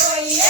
Yeah.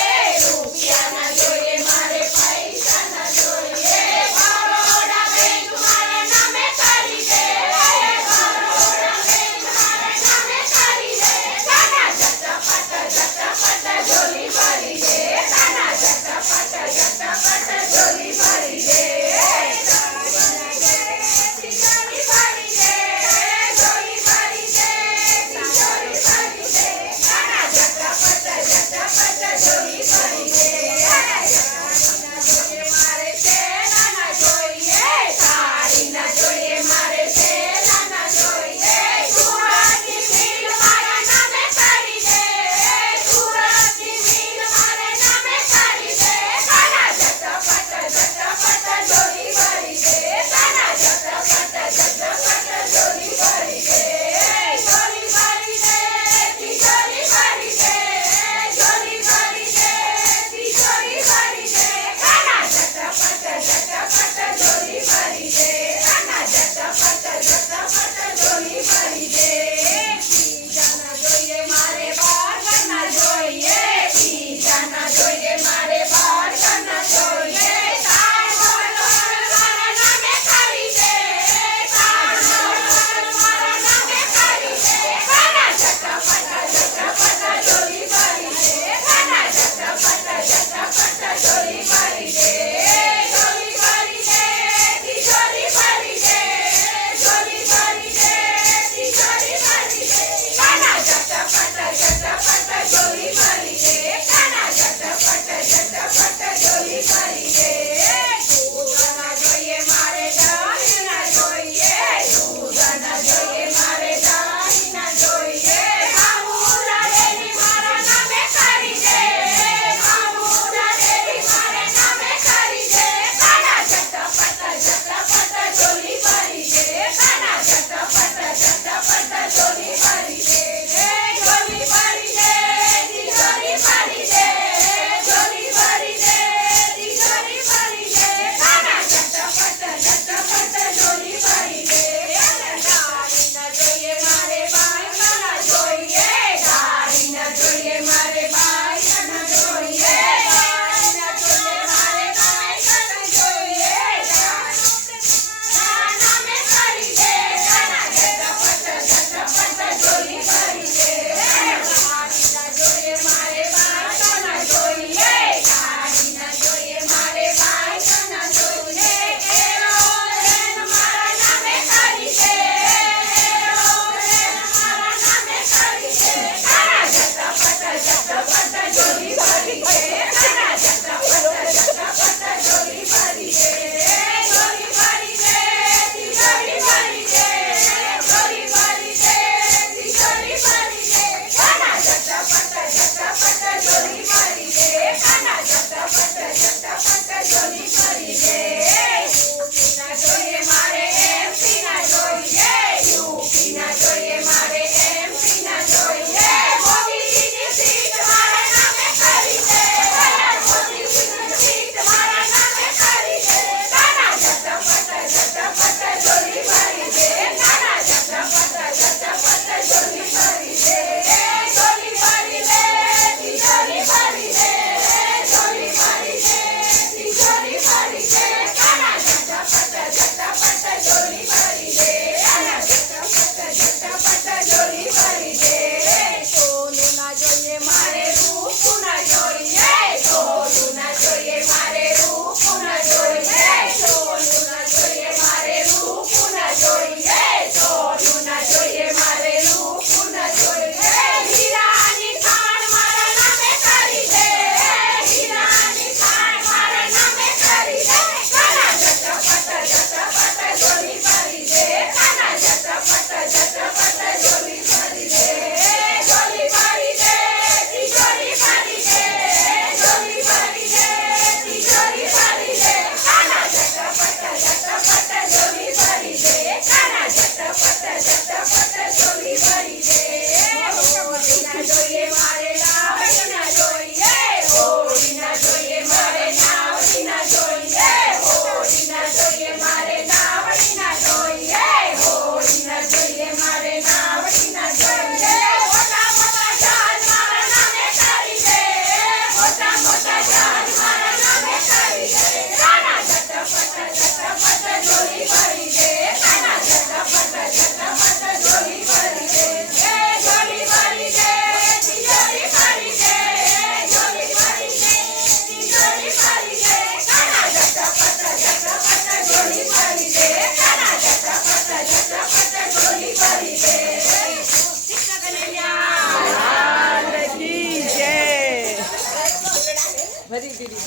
ಬರೀ